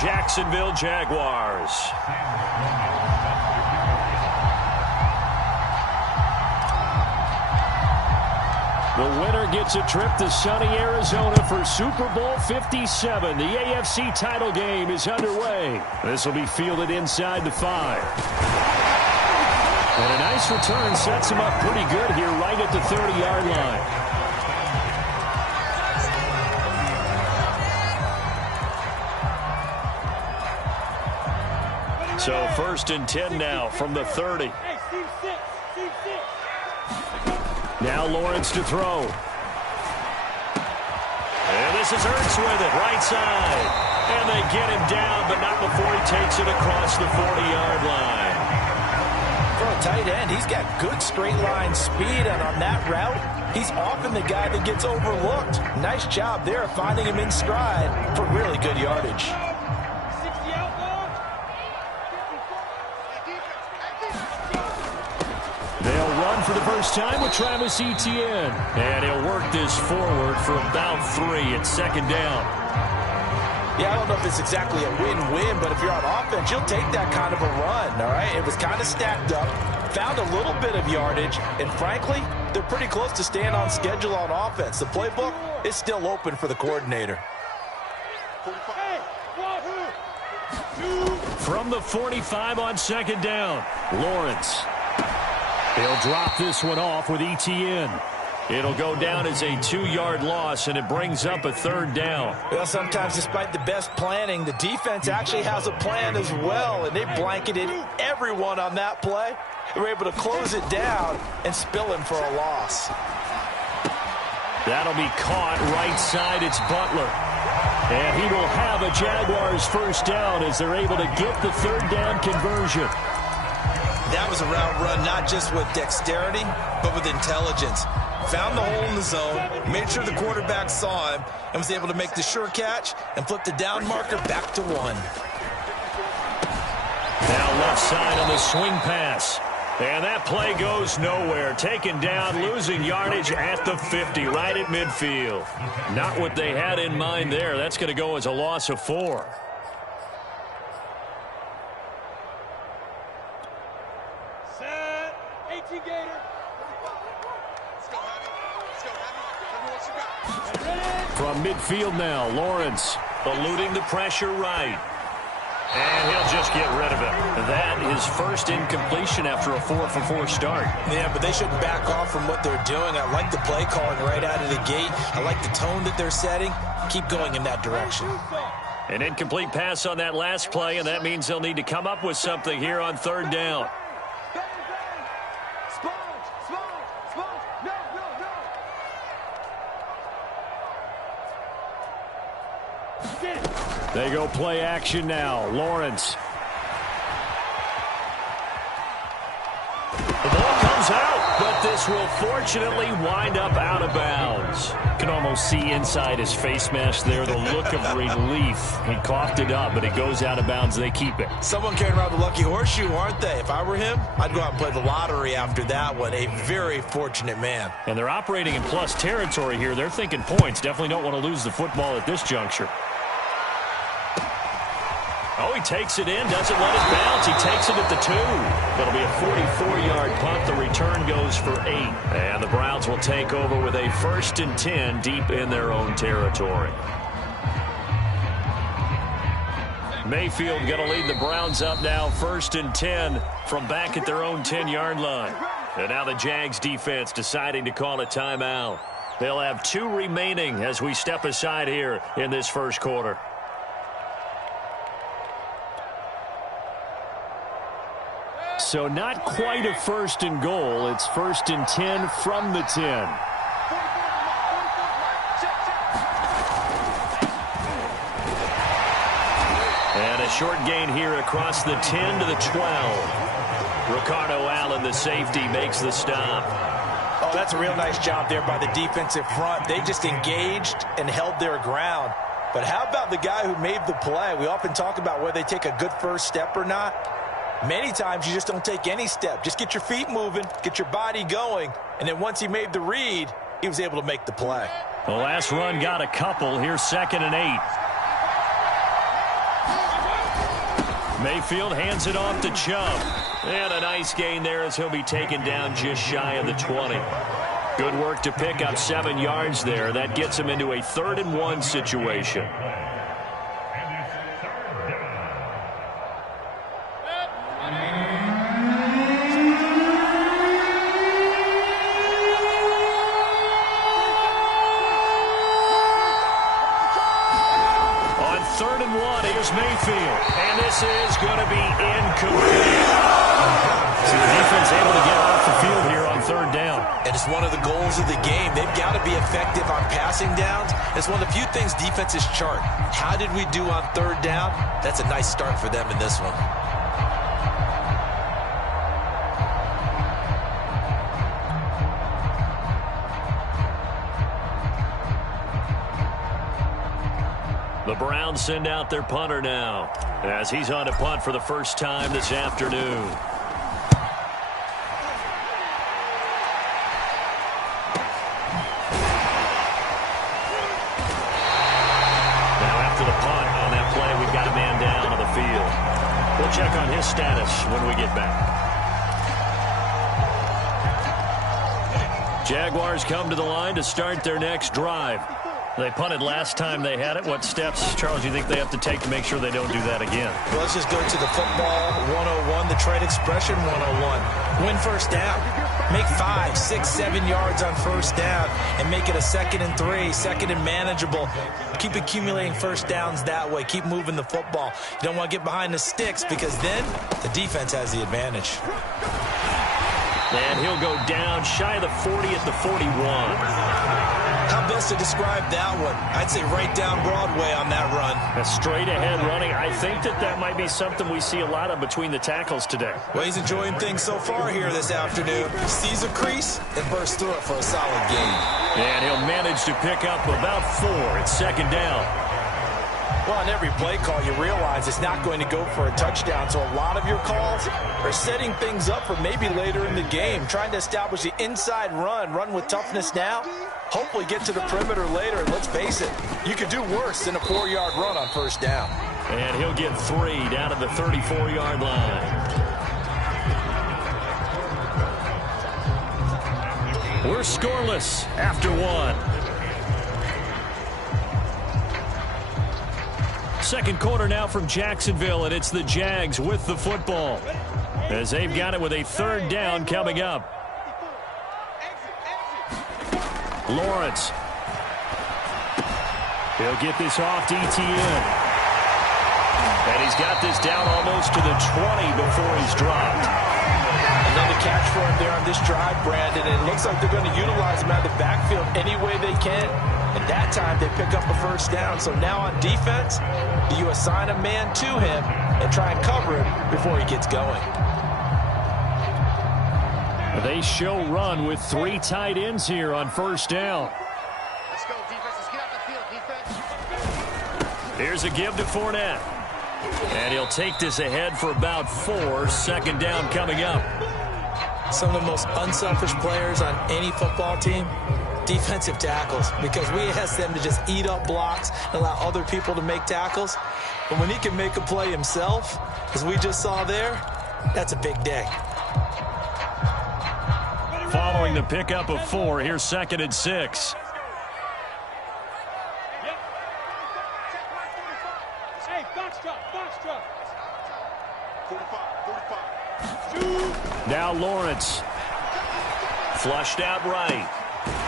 Jacksonville Jaguars. The winner gets a trip to sunny Arizona for Super Bowl 57. The AFC title game is underway. This will be fielded inside the 5. And a nice return sets him up pretty good here right at the 30-yard line. So 1st and 10 now from the 30. Now Lawrence to throw. And this is Ertz with it, right side. And they get him down, but not before he takes it across the 40-yard line. For a tight end, he's got good straight line speed, and on that route, he's often the guy that gets overlooked. Nice job there finding him in stride for really good yardage. They'll run for the first time with Travis Etienne. And he'll work this forward for about 3 at 2nd down. Yeah, I don't know if it's exactly a win-win, but if you're on offense, you'll take that kind of a run, all right? It was kind of stacked up, found a little bit of yardage, and frankly, they're pretty close to staying on schedule on offense. The playbook is still open for the coordinator. From the 45 on 2nd down, Lawrence. He'll drop this one off with Etienne. It'll go down as a 2-yard loss, and it brings up a 3rd down. Well, sometimes despite the best planning, the defense actually has a plan as well, and they blanketed everyone on that play. They were able to close it down and spill him for a loss. That'll be caught right side. It's Butler. And he will have a Jaguars 1st down as they're able to get the 3rd down conversion. That was a route run not just with dexterity, but with intelligence. Found the hole in the zone, made sure the quarterback saw him, and was able to make the sure catch and flip the down marker back to 1. Now left side on the swing pass. And that play goes nowhere. Taken down, losing yardage at the 50, right at midfield. Not what they had in mind there. That's going to go as a loss of 4. From midfield now, Lawrence eluding the pressure right. And he'll just get rid of it. That is 1st incompletion after a 4-for-4 start. Yeah, but they shouldn't back off from what they're doing. I like the play calling right out of the gate. I like the tone that they're setting. Keep going in that direction. An incomplete pass on that last play, and that means they'll need to come up with something here on 3rd down. They go play action now. Lawrence. The ball comes out, but this will fortunately wind up out of bounds. You can almost see inside his face mask there the look of relief. He coughed it up, but it goes out of bounds. They keep it. Someone carrying around the lucky horseshoe, aren't they? If I were him, I'd go out and play the lottery after that one. A very fortunate man. And they're operating in plus territory here. They're thinking points. Definitely don't want to lose the football at this juncture. Oh, he takes it in, doesn't let it bounce. He takes it at the 2. That'll be a 44-yard punt. The return goes for 8. And the Browns will take over with a 1st and 10 deep in their own territory. Mayfield going to lead the Browns up now, 1st and 10 from back at their own 10-yard line. And now the Jags defense deciding to call a timeout. They'll have 2 remaining as we step aside here in this 1st quarter. So not quite a 1st and goal. It's 1st and 10 from the 10. And a short gain here across the 10 to the 12. Ricardo Allen, the safety, makes the stop. Oh, that's a real nice job there by the defensive front. They just engaged and held their ground. But how about the guy who made the play? We often talk about whether they take a good first step or not. Many times you just don't take any step. Just get your feet moving, get your body going, and then once he made the read, he was able to make the play. The last run got a couple. Here's 2nd and 8. Mayfield hands it off to Chubb. And a nice gain there as he'll be taken down just shy of the 20. Good work to pick up 7 yards there. That gets him into a 3rd and 1 situation. On 3rd and 1, here's Mayfield. And this is going to be incomplete. So the defense able to get off the field here on 3rd down. And it's one of the goals of the game. They've got to be effective on passing downs. It's one of the few things defenses chart. How did we do on 3rd down? That's a nice start for them in this one. The Browns send out their punter now as he's on to punt for the first time this afternoon. We'll check on his status when we get back. Jaguars come to the line to start their next drive. They punted last time they had it. What steps, Charles, do you think they have to take to make sure they don't do that again? Well, let's just go to the football 101, the trade expression 101. Win first down. Make 5, 6, 7 yards on first down and make it a 2nd and 3, 2nd and manageable. Keep accumulating first downs that way. Keep moving the football. You don't want to get behind the sticks because then the defense has the advantage. And he'll go down shy of the 40 at the 41. How best to describe that one? I'd say right down Broadway on that run. A straight ahead running. I think that might be something we see a lot of between the tackles today. Well, he's enjoying things so far here this afternoon. Sees a crease and bursts through it for a solid gain. And he'll manage to pick up about 4 at 2nd down. Well, on every play call, you realize it's not going to go for a touchdown. So a lot of your calls are setting things up for maybe later in the game, trying to establish the inside run with toughness now. Hopefully get to the perimeter later. And let's face it, you could do worse than a 4-yard run on first down. And he'll get 3 down at the 34-yard line. We're scoreless after 1. Second quarter now from Jacksonville, and it's the Jags with the football as they've got it with a 3rd down coming up. Lawrence. He'll get this off to Etienne. And he's got this down almost to the 20 before he's dropped. Another catch for him there on this drive, Brandon. And it looks like they're going to utilize him out of the backfield any way they can. And that time they pick up a first down. So now on defense, you assign a man to him and try and cover him before he gets going. They show run with 3 tight ends here on first down. Let's go, defense. Let's get out the field, defense. Here's a give to Fournette. And he'll take this ahead for about 4. 2nd down coming up. Some of the most unselfish players on any football team, defensive tackles, because we ask them to just eat up blocks and allow other people to make tackles. But when he can make a play himself, as we just saw there, that's a big day. Following the pickup of 4, here's 2nd and 6. Now Lawrence. Flushed out right.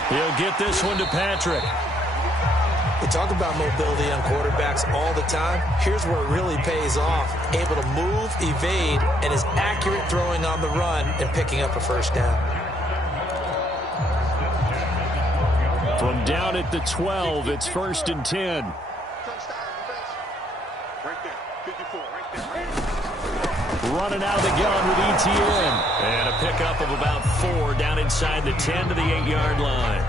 He'll get this one to Patrick. We talk about mobility on quarterbacks all the time. Here's where it really pays off. Able to move, evade, and is accurate throwing on the run and picking up a first down. From down at the 12, it's 1st and 10. Running out of the gun with Etienne. And a pickup of about 4 down inside the 10 to the 8-yard line.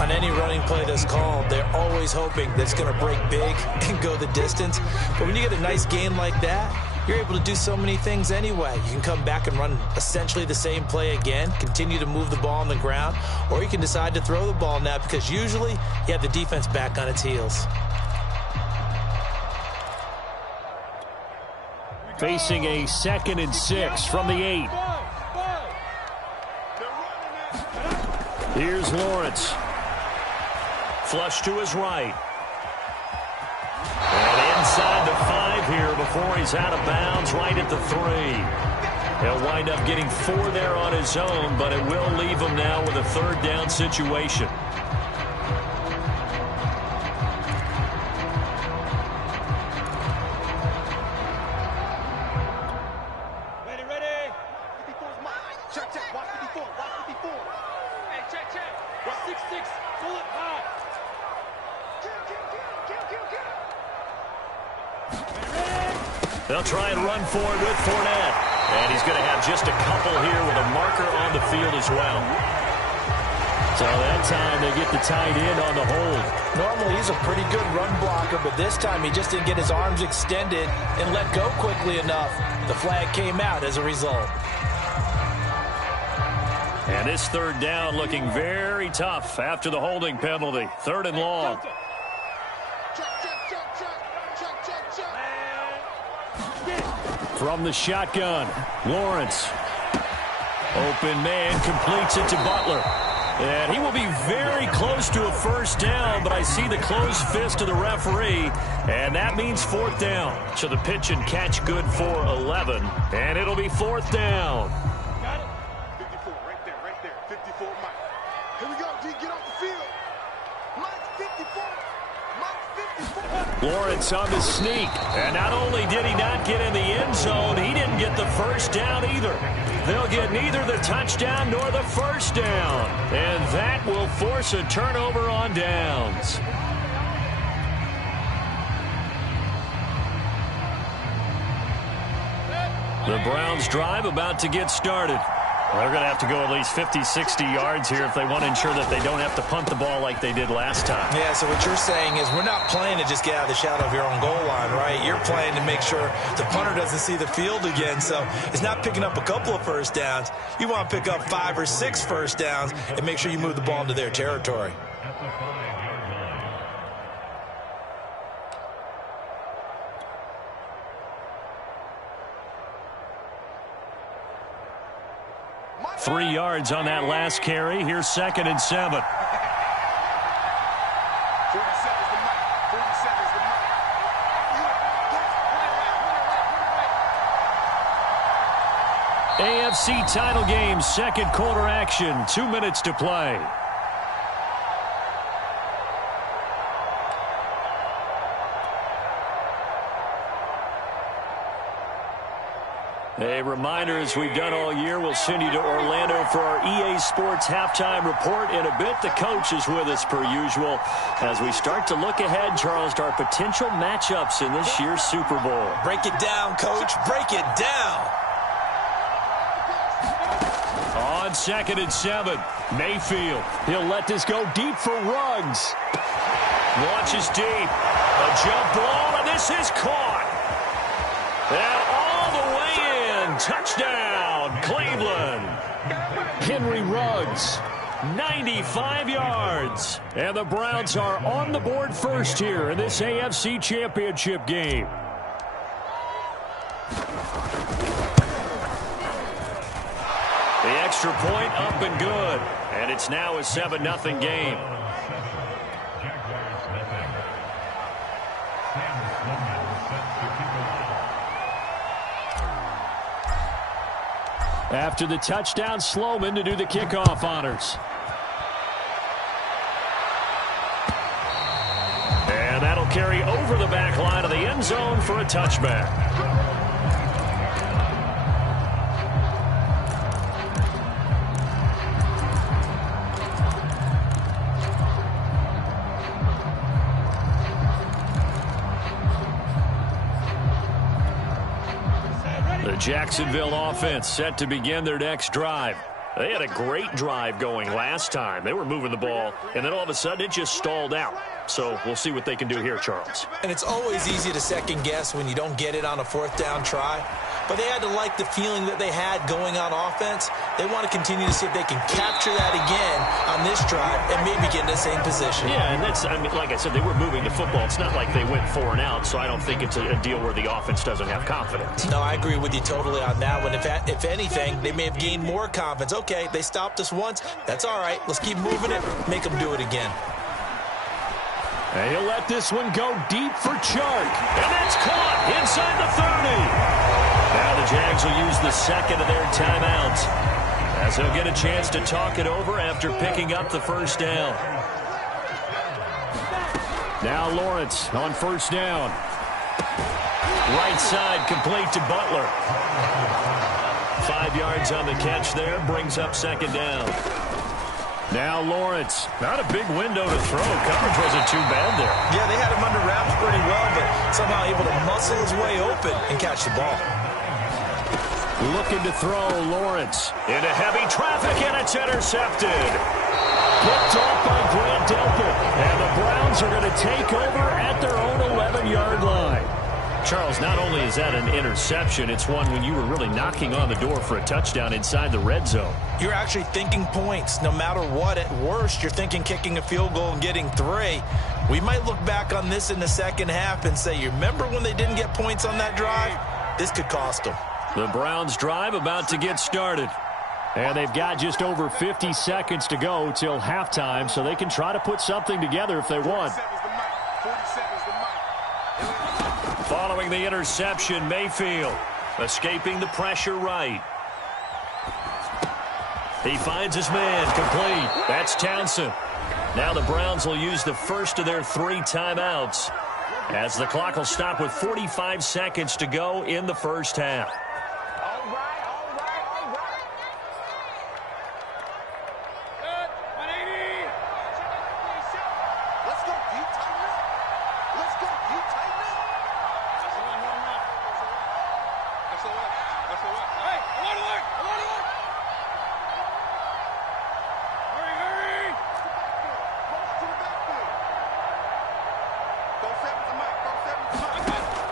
On any running play that's called, they're always hoping that it's going to break big and go the distance. But when you get a nice gain like that, you're able to do so many things anyway. You can come back and run essentially the same play again, continue to move the ball on the ground, or you can decide to throw the ball now because usually you have the defense back on its heels. Facing a 2nd and 6 from the 8. Here's Lawrence. Flush to his right. And inside the 5 here before he's out of bounds right at the 3. He'll wind up getting 4 there on his own, but it will leave him now with a 3rd down situation. They'll try and run for it with Fournette. And he's going to have just a couple here with a marker on the field as well. So that time they get the tight end on the hold. Normally he's a pretty good run blocker, but this time he just didn't get his arms extended and let go quickly enough. The flag came out as a result. And this 3rd down looking very tough after the holding penalty. 3rd and long. From the shotgun, Lawrence. Open man completes it to Butler. And he will be very close to a 1st down, but I see the closed fist of the referee, and that means 4th down. So the pitch and catch good for 11, and it'll be 4th down. Got it. 54, right there, 54, Mike. Here we go, D, get off the field. Mike, 54. Lawrence on the sneak, and not only did he not get in the end zone, he didn't get the 1st down either. They'll get neither the touchdown nor the 1st down, and that will force a turnover on downs. The Browns drive about to get started. They're going to have to go at least 50, 60 yards here if they want to ensure that they don't have to punt the ball like they did last time. Yeah, so what you're saying is we're not playing to just get out of the shadow of your own goal line, right? You're playing to make sure the punter doesn't see the field again. So it's not picking up a couple of 1st downs. You want to pick up 5 or 6 1st downs and make sure you move the ball into their territory. Three yards on that last carry. Here's 2nd and 7. 47's the mic. 47's the mic. AFC title game, 2nd quarter action. 2 minutes to play. A reminder, as we've done all year, we'll send you to Orlando for our EA Sports halftime report. In a bit, the coach is with us per usual as we start to look ahead, Charles, to our potential matchups in this year's Super Bowl. Break it down, Coach. Break it down. On 2nd and 7, Mayfield. He'll let this go deep for Ruggs. Launches deep. A jump ball, and this is caught. And all the way in. Touchdown, Cleveland. Henry Ruggs, 95 yards. And the Browns are on the board first here in this AFC Championship game. The extra point up and good. And it's now a 7-0 game. After the touchdown, Sloman to do the kickoff honors. And that'll carry over the back line of the end zone for a touchback. The Jacksonville offense set to begin their next drive. They had a great drive going last time. They were moving the ball, and then all of a sudden it just stalled out. So we'll see what they can do here, Charles. And it's always easy to second guess when you don't get it on a 4th down try. but they had to like the feeling that they had going on offense. They want to continue to see if they can capture that again on this drive and maybe get in the same position. Yeah, and that's, I mean, like I said, they were moving the football. It's not like they went 4 and out, so I don't think it's a deal where the offense doesn't have confidence. No, I agree with you totally on that one. If anything, they may have gained more confidence. Okay, they stopped us once. That's all right. Let's keep moving it. Make them do it again. And he'll let this one go deep for Chark. And that's caught inside the 30. Now the Jags will use the second of their timeouts, as they'll get a chance to talk it over after picking up the first down. Now Lawrence on first down. Right side complete to Butler. 5 yards on the catch there, brings up second down. Now Lawrence, not a big window to throw. Coverage wasn't too bad there. Yeah, they had him under wraps pretty well, but somehow able to muscle his way open and catch the ball. Looking to throw, Lawrence into heavy traffic, and it's intercepted. Picked off by Grant Delpit, and the Browns are going to take over at their own 11-yard line. Charles, not only is that an interception, it's one when you were really knocking on the door for a touchdown inside the red zone. You're actually thinking points. No matter what, at worst, you're thinking kicking a field goal and getting 3. We might look back on this in the second half and say, you remember when they didn't get points on that drive? This could cost them. The Browns drive about to get started. And they've got just over 50 seconds to go till halftime, so they can try to put something together if they want. Following the interception, Mayfield escaping the pressure right. He finds his man, complete. That's Townsend. Now the Browns will use the first of their 3 timeouts, as the clock will stop with 45 seconds to go in the first half.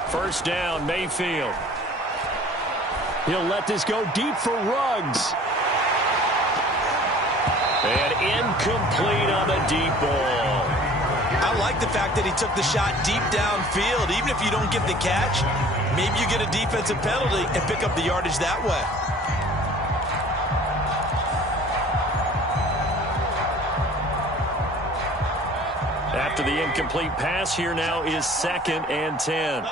First down, Mayfield. He'll let this go deep for Ruggs. And incomplete on the deep ball. I like the fact that he took the shot deep downfield. Even if you don't get the catch, maybe you get a defensive penalty and pick up the yardage that way. After the incomplete pass, here now is 2nd and 10.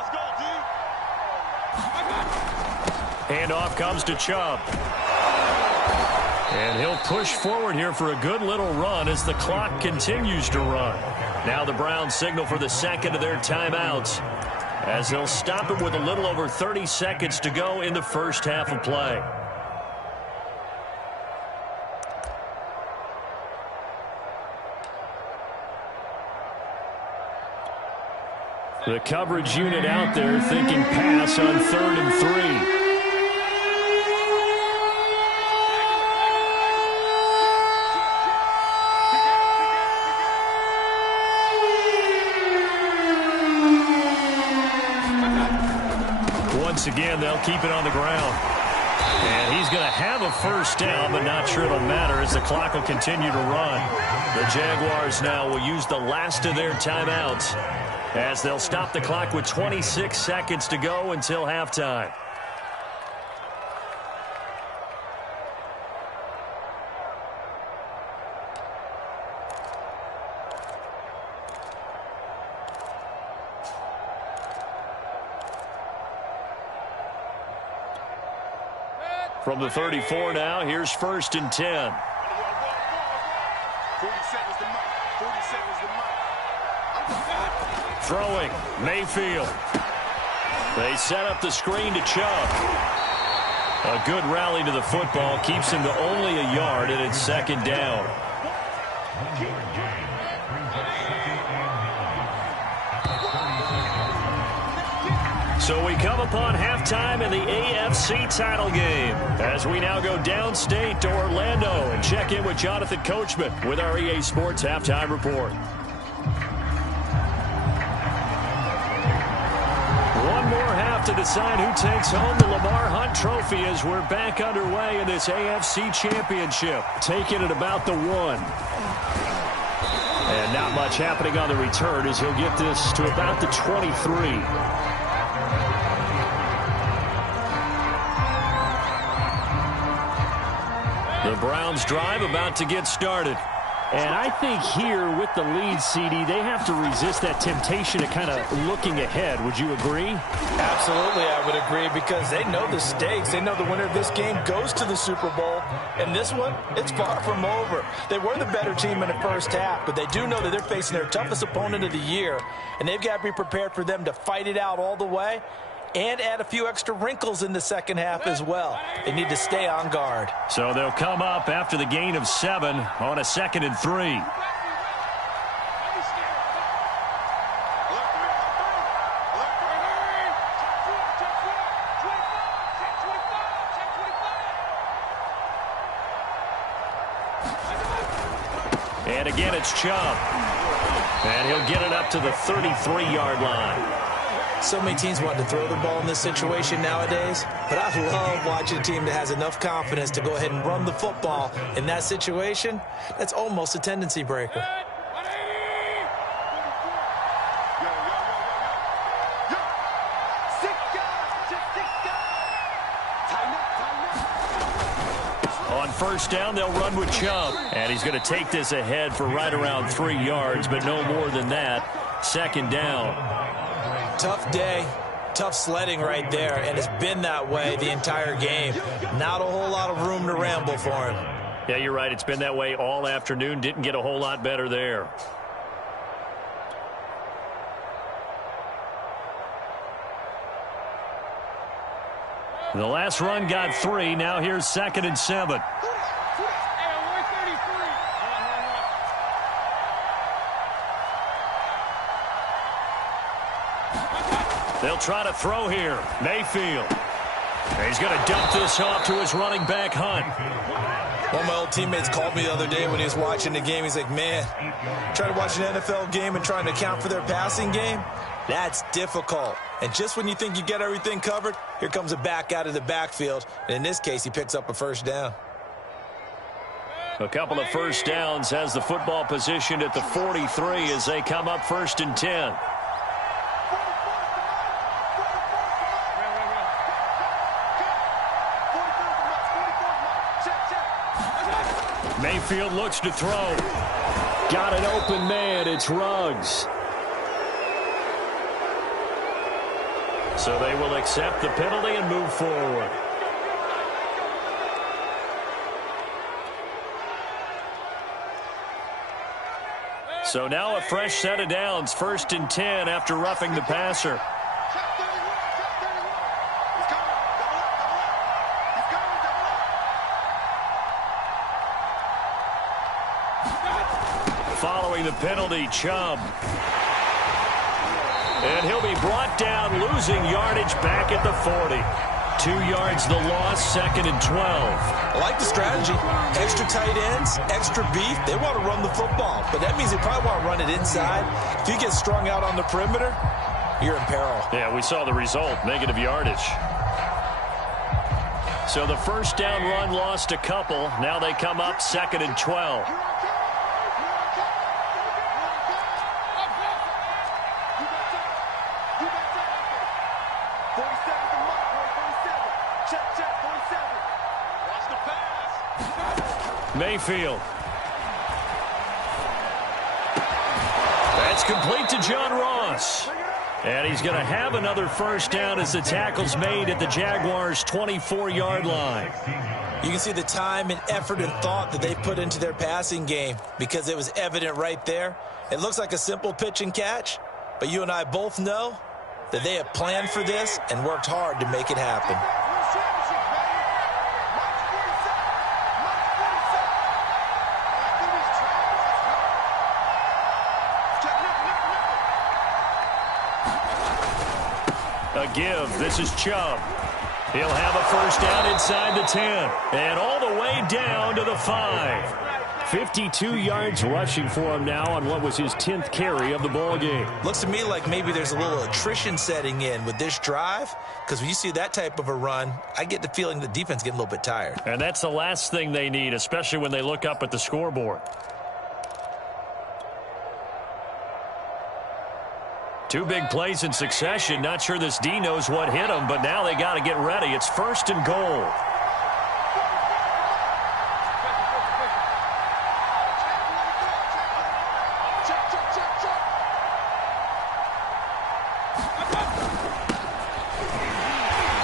Handoff comes to Chubb. And he'll push forward here for a good little run as the clock continues to run. Now the Browns signal for the second of their timeouts, as they'll stop it with a little over 30 seconds to go in the first half of play. The coverage unit out there thinking pass on 3rd and 3. Once again, they'll keep it on the ground. And he's going to have a first down, but not sure it'll matter as the clock will continue to run. The Jaguars now will use the last of their timeouts, as they'll stop the clock with 26 seconds to go until halftime. From the 34 now, here's 1st and 10. 40 seconds to mark. 40 seconds to mark. Throwing, Mayfield. They set up the screen to Chubb. A good rally to the football keeps him to only a yard, and it's 2nd down. So we come upon halftime in the AFC title game, as we now go downstate to Orlando and check in with Jonathan Coachman with our EA Sports Halftime Report. One more half have to decide who takes home the Lamar Hunt Trophy as we're back underway in this AFC Championship. Taking it about the 1. And not much happening on the return as he'll get this to about the 23. The Browns drive about to get started. And I think here with the lead, CD, they have to resist that temptation of kind of looking ahead. Would you agree? Absolutely, I would agree, because they know the stakes. They know the winner of this game goes to the Super Bowl. And this one, it's far from over. They were the better team in the first half, but they do know that they're facing their toughest opponent of the year. And they've got to be prepared for them to fight it out all the way and add a few extra wrinkles in the second half as well. They need to stay on guard. So they'll come up after the gain of 7 on a 2nd and 3. And again, it's Chubb. And he'll get it up to the 33-yard line. So many teams want to throw the ball in this situation nowadays, but I love watching a team that has enough confidence to go ahead and run the football. In that situation, that's almost a tendency breaker. On first down, they'll run with Chubb. And he's going to take this ahead for right around 3 yards, but no more than that. 2nd down. Tough day, tough sledding right there, and it's been that way the entire game. Not a whole lot of room to ramble for him. Yeah, you're right. It's been that way all afternoon. Didn't get a whole lot better there. The last run got 3. Now here's 2nd and 7. They'll try to throw here. Mayfield. He's going to dump this off to his running back, Hunt. One of my old teammates called me the other day when he was watching the game. He's like, man, trying to watch an NFL game and trying to account for their passing game, that's difficult. And just when you think you get everything covered, here comes a back out of the backfield. And in this case, he picks up a first down. A couple of first downs, has the football positioned at the 43 as they come up 1st and 10. Mayfield looks to throw. Got an open man. It's Ruggs. So they will accept the penalty and move forward. So now a fresh set of downs. 1st and 10 after roughing the passer. Following the penalty, Chubb. And he'll be brought down, losing yardage back at the 40. 2 yards the loss, 2nd and 12. I like the strategy. Extra tight ends, extra beef. They want to run the football, but that means they probably want to run it inside. If you get strung out on the perimeter, you're in peril. Yeah, we saw the result, negative yardage. So the first down run lost a couple. Now they come up 2nd and 12. Mayfield. That's complete to John Ross. And he's going to have another first down as the tackle's made at the Jaguars' 24-yard line. You can see the time and effort and thought that they put into their passing game because it was evident right there. It looks like a simple pitch and catch, but you and I both know that they have planned for this and worked hard to make it happen. A give. This is Chubb. He'll have a first down inside the 10. And all the way down to the 5. 52 yards rushing for him now on what was his 10th carry of the ball game. Looks to me like maybe there's a little attrition setting in with this drive, because when you see that type of a run, I get the feeling the defense getting a little bit tired. And that's the last thing they need, especially when they look up at the scoreboard. 2 big plays in succession. Not sure this D knows what hit him, but now they got to get ready. It's 1st and goal.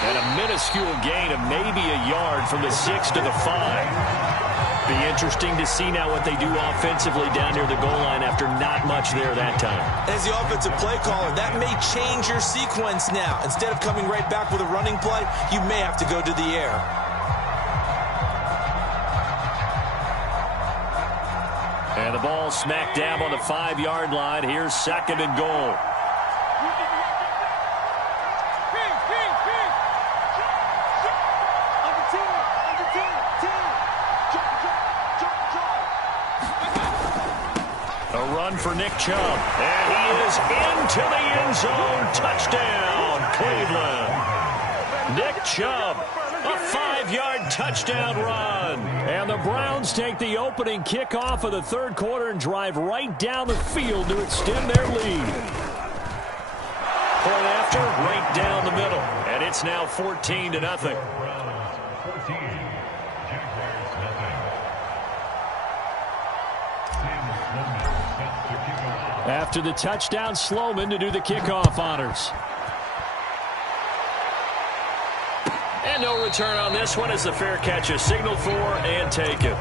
And a minuscule gain of maybe a yard from the 6 to the 5. Be interesting to see now what they do offensively down near the goal line after not much there that time. As the offensive play caller, that may change your sequence now. Instead of coming right back with a running play, you may have to go to the air. And the ball smack dab on the 5-yard line. Here's 2nd and goal. For Nick Chubb, and he is into the end zone. Touchdown, Cleveland. Nick Chubb, a 5-yard touchdown run. And the Browns take the opening kickoff of the 3rd quarter and drive right down the field to extend their lead. Point after, right down the middle, and it's now 14-0. After the touchdown, Sloman to do the kickoff honors. And no return on this one as the fair catch is signaled for and taken.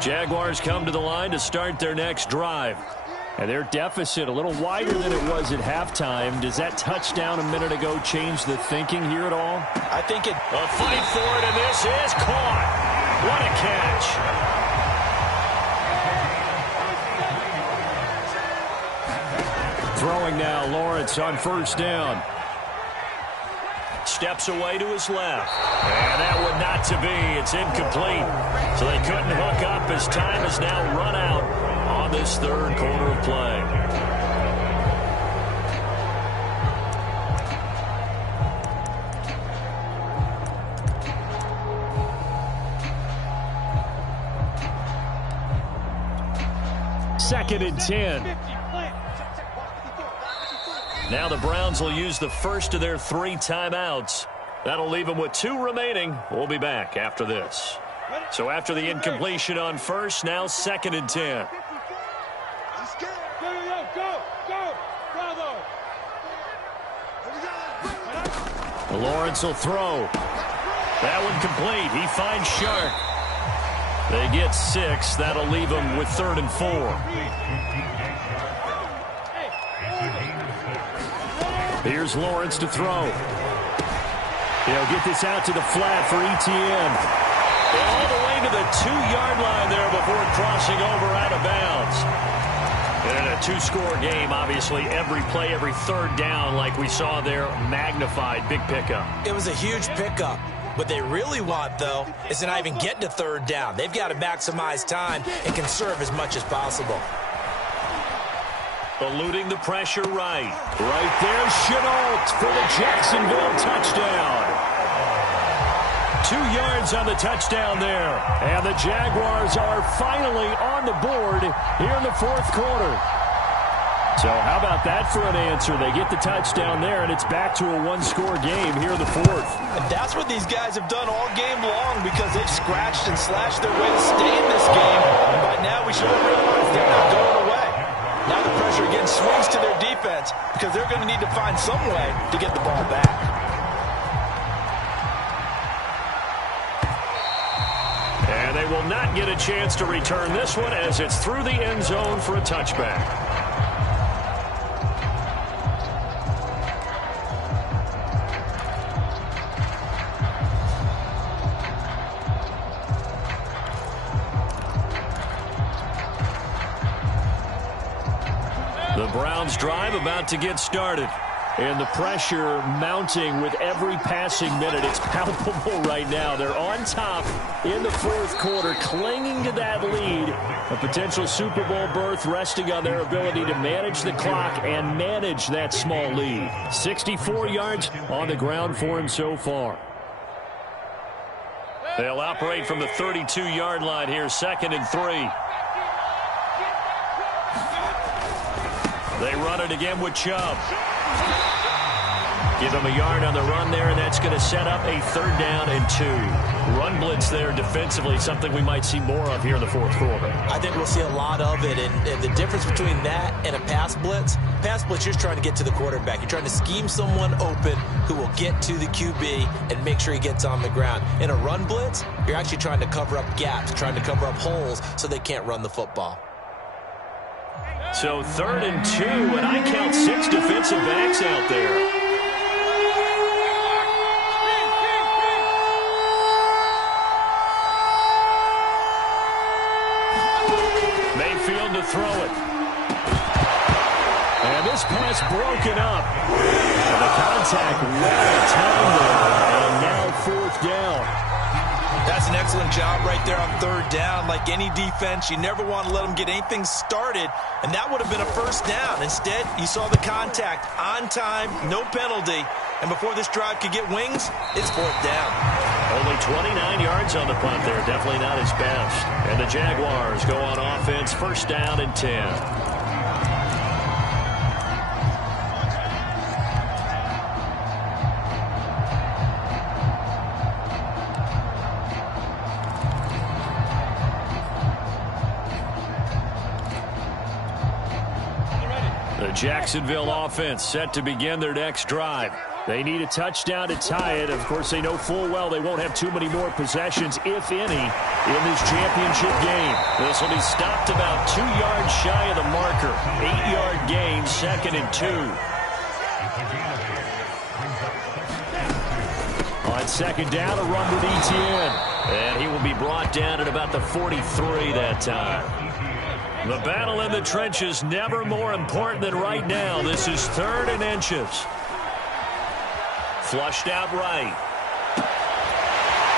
Jaguars come to the line to start their next drive. And their deficit a little wider than it was at halftime. Does that touchdown a minute ago change the thinking here at all? I think it... A fight for it, and this is caught. What a catch. Throwing now, Lawrence on 1st down. Steps away to his left. And that would not to be. It's incomplete. So they couldn't hook up as time has now run out on this 3rd quarter of play. Second and 10. Now the Browns will use the first of their 3 timeouts. That'll leave them with 2 remaining. We'll be back after this. So after the incompletion on 1st, now 2nd and 10. Lawrence will throw. That one complete. He finds Shark. They get 6. That'll leave them with 3rd and 4. Here's Lawrence to throw. He'll get this out to the flat for Etienne. All the way to the 2-yard line there before crossing over out of bounds. And in a 2-score game, obviously, every play, every 3rd down, like we saw there, magnified. Big pickup. It was a huge pickup. What they really want, though, is to not even get to 3rd down. They've got to maximize time and conserve as much as possible. Eluding the pressure right. Right there, Chenault for the Jacksonville touchdown. 2 yards on the touchdown there. And the Jaguars are finally on the board here in the 4th quarter. So how about that for an answer? They get the touchdown there, and it's back to a 1-score game here in the 4th. And that's what these guys have done all game long, because they've scratched and slashed their way to stay in this game. And by now we should have realized they're not going away. Now the pressure again swings to their defense, because they're going to need to find some way to get the ball back. And they will not get a chance to return this one as it's through the end zone for a touchback. The Browns drive about to get started. And the pressure mounting with every passing minute. It's palpable right now. They're on top in the fourth quarter, clinging to that lead. A potential Super Bowl berth resting on their ability to manage the clock and manage that small lead. 64 yards on the ground for him so far. They'll operate from the 32-yard line here, 2nd and 3. They run it again with Chubb. Give him a yard on the run there, and that's going to set up a 3rd down and 2. Run blitz there defensively, something we might see more of here in the fourth quarter. I think we'll see a lot of it, and the difference between that and a pass blitz, you're just trying to get to the quarterback. You're trying to scheme someone open who will get to the QB and make sure he gets on the ground. In a run blitz, you're actually trying to cover up gaps, trying to cover up holes so they can't run the football. So 3rd and 2, and I count 6 defensive backs out there. Mayfield to throw it. And this pass broken up. And the contact well timed there. And now 4th down. That's an excellent job right there on 3rd down. Like any defense, you never want to let them get anything started, and that would have been a 1st down. Instead, you saw the contact on time, no penalty, and before this drive could get wings, it's 4th down. Only 29 yards on the punt there. Definitely not his best. And the Jaguars go on offense, 1st down and 10. The Jacksonville offense set to begin their next drive. They need a touchdown to tie it. Of course, they know full well they won't have too many more possessions, if any, in this championship game. This will be stopped about 2 yards shy of the marker. 8-yard gain, 2nd and 2. On 2nd down, a run with Etienne. And he will be brought down at about the 43 that time. The battle in the trenches never more important than right now. This is 3rd and inches. Flushed out right.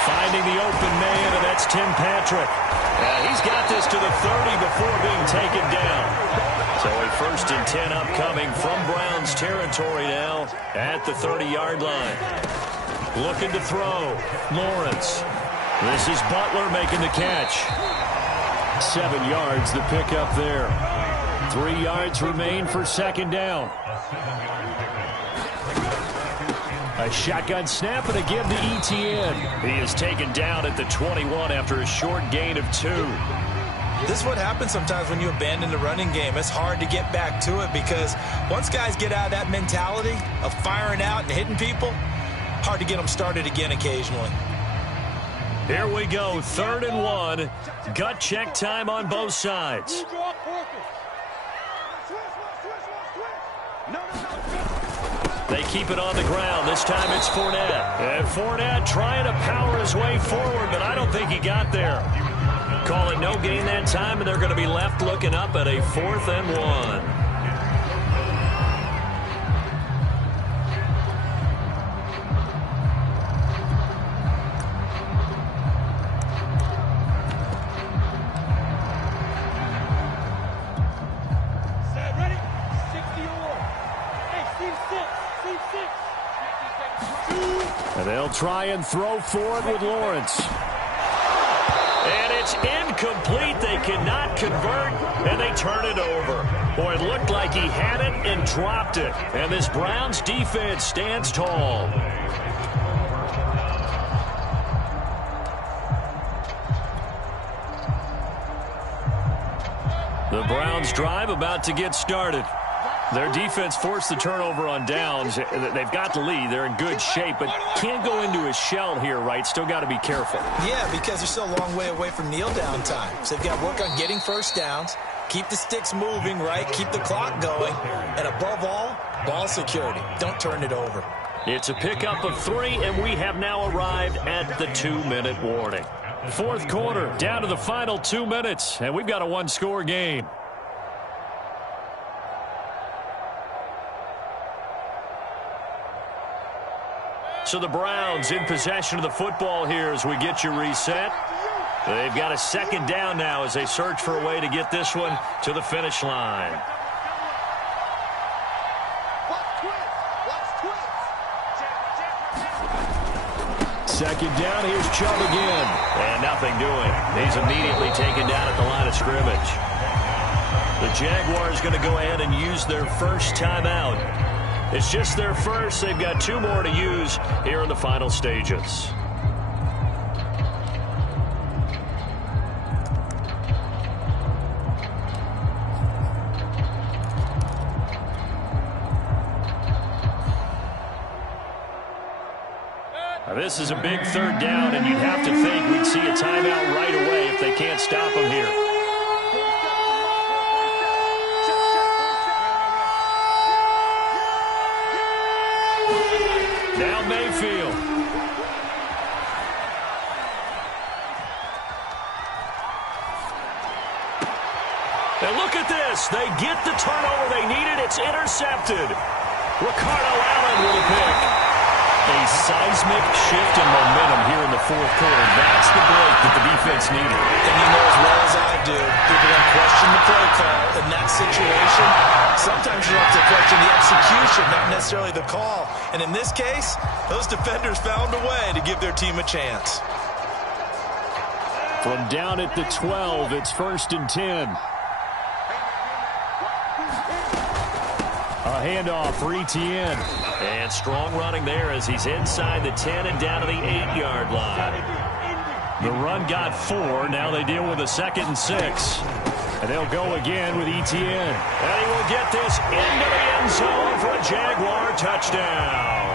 Finding the open man, and that's Tim Patrick. And he's got this to the 30 before being taken down. So a 1st and 10 upcoming from Browns territory now at the 30-yard line. Looking to throw. Lawrence. This is Butler making the catch. 7 yards, the pickup there. 3 yards remain for 2nd down. A shotgun snap and a give to Etienne. He is taken down at the 21 after a short gain of 2. This is what happens sometimes when you abandon the running game. It's hard to get back to it because once guys get out of that mentality of firing out and hitting people, hard to get them started again occasionally. Here we go, 3rd and 1. Gut check time on both sides. They keep it on the ground. This time it's Fournette. And Fournette trying to power his way forward, but I don't think he got there. Call it no gain that time, and they're going to be left looking up at a 4th and 1. And they'll try and throw for it with Lawrence. And it's incomplete. They cannot convert, and they turn it over. Boy, it looked like he had it and dropped it. And this Browns defense stands tall. The Browns drive about to get started. Their defense forced the turnover on downs. They've got the lead. They're in good shape, but can't go into a shell here, right? Still got to be careful. Yeah, because they're still a long way away from kneel down time. So they've got to work on getting 1st downs, keep the sticks moving, right? Keep the clock going. And above all, ball security. Don't turn it over. It's a pickup of 3, and we have now arrived at the 2-minute warning. Fourth quarter, down to the final 2 minutes, and we've got a 1-score game. So the Browns in possession of the football here as we get you reset. They've got a second down now as they search for a way to get this one to the finish line. Second down, here's Chubb again. And nothing doing. He's immediately taken down at the line of scrimmage. The Jaguars going to go ahead and use their first timeout. It's just their first. They've got 2 more to use here in the final stages. Now, this is a big third down, and you'd have to think we'd see a timeout right away if they can't stop them here. Now Mayfield. And look at this. They get the turnover they needed. It's intercepted. Ricardo Allen with a pick. A seismic shift in momentum here in the fourth quarter. That's the break that the defense needed. And you know as well as I do, people don't question the play call in that situation. Sometimes you have to question the execution, not necessarily the call. And in this case, those defenders found a way to give their team a chance. From down at the 12, it's 1st and 10. A handoff for Etienne. And strong running there as he's inside the 10 and down to the 8-yard line. The run got 4. Now they deal with a 2nd and 6. And they'll go again with Etienne. And he will get this into the end zone for a Jaguar touchdown.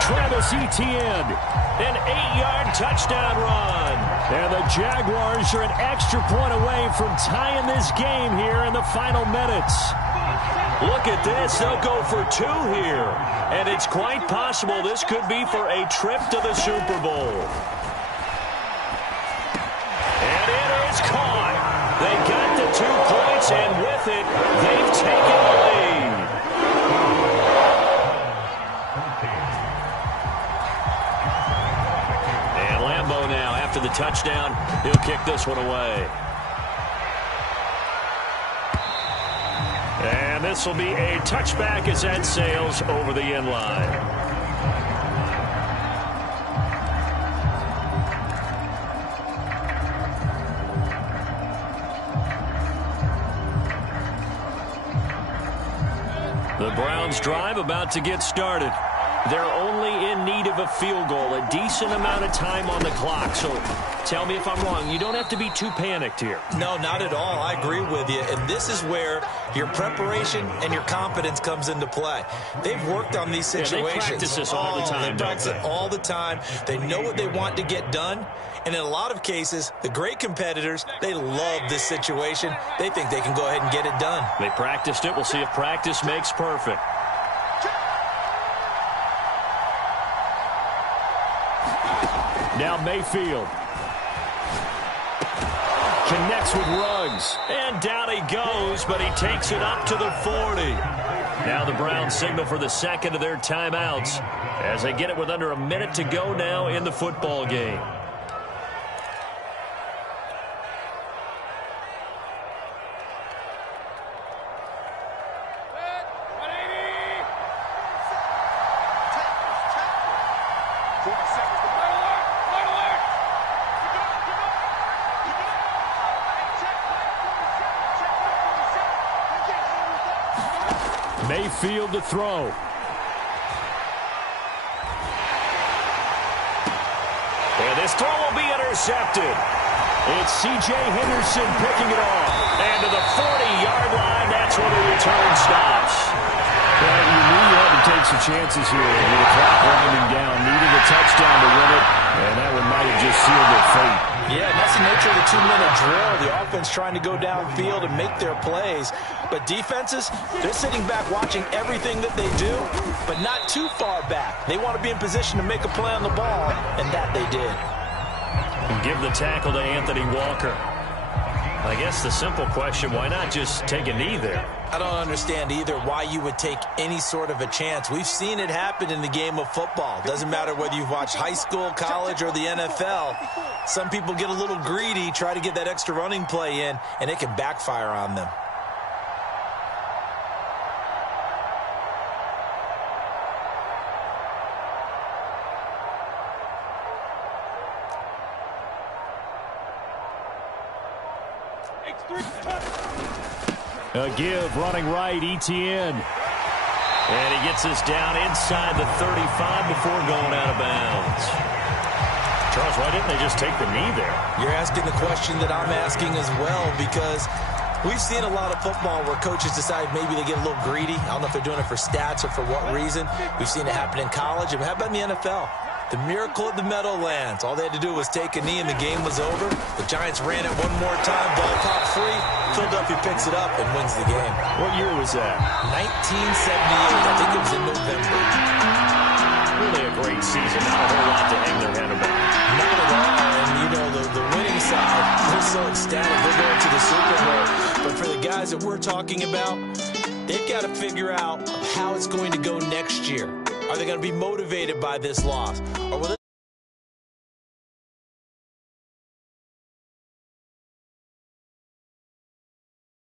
Travis Etienne. An 8-yard touchdown run. And the Jaguars are an extra point away from tying this game here in the final minutes. Look at this. They'll go for 2 here. And it's quite possible this could be for a trip to the Super Bowl. And it is caught. They got the 2 points, and with it, they've taken the lead. And Lambeau now, after the touchdown, he'll kick this one away. And this will be a touchback as that sails over the end line. The Browns drive about to get started. They're only in need of a field goal, a decent amount of time on the clock. So tell me if I'm wrong. You don't have to be too panicked here. No, not at all. I agree with you. And this is where your preparation and your confidence comes into play. They've worked on these situations. They practice this all the time, They practice it all the time. They know what they want to get done. And in a lot of cases, the great competitors, they love this situation. They think they can go ahead and get it done. They practiced it. We'll see if practice makes perfect. Now Mayfield. Connects with Ruggs. And down he goes, but he takes it up to the 40. Now the Browns signal for the second of their timeouts as they get it with under a minute to go now in the football game. Mayfield to throw. And this throw will be intercepted. It's C.J. Henderson picking it off. And to the 40-yard line, that's where the return stops. Well, you knew you had to take some chances here with the clock winding down. Needed a touchdown to win it, and that one might have just sealed their fate. Yeah, and that's the nature of the 2-minute drill. The offense trying to go downfield and make their plays. But defenses, they're sitting back watching everything that they do, but not too far back. They want to be in position to make a play on the ball, and that they did. And give the tackle to Anthony Walker. I guess the simple question, why not just take a knee there? I don't understand either why you would take any sort of a chance. We've seen it happen in the game of football. Doesn't matter whether you've watched high school, college, or the NFL. Some people get a little greedy, try to get that extra running play in, and it can backfire on them. A give, running right, ETN. And he gets us down inside the 35 before going out of bounds. Charles, why didn't they just take the knee there? You're asking the question that I'm asking as well, because we've seen a lot of football where coaches decide maybe they get a little greedy. I don't know if they're doing it for stats or for what reason. We've seen it happen in college. And how about in the NFL? The miracle at the Meadowlands. All they had to do was take a knee and the game was over. The Giants ran it one more time. Ball popped free. Philadelphia picks it up and wins the game. What year was that? 1978. I think it was in November. Really a great season. Not a whole lot to hang their head about. Not at all. And, you know, the winning side, they're so ecstatic. They're going to the Super Bowl. But for the guys that we're talking about, they've got to figure out how it's going to go next year. Are they going to be motivated by this loss? Or will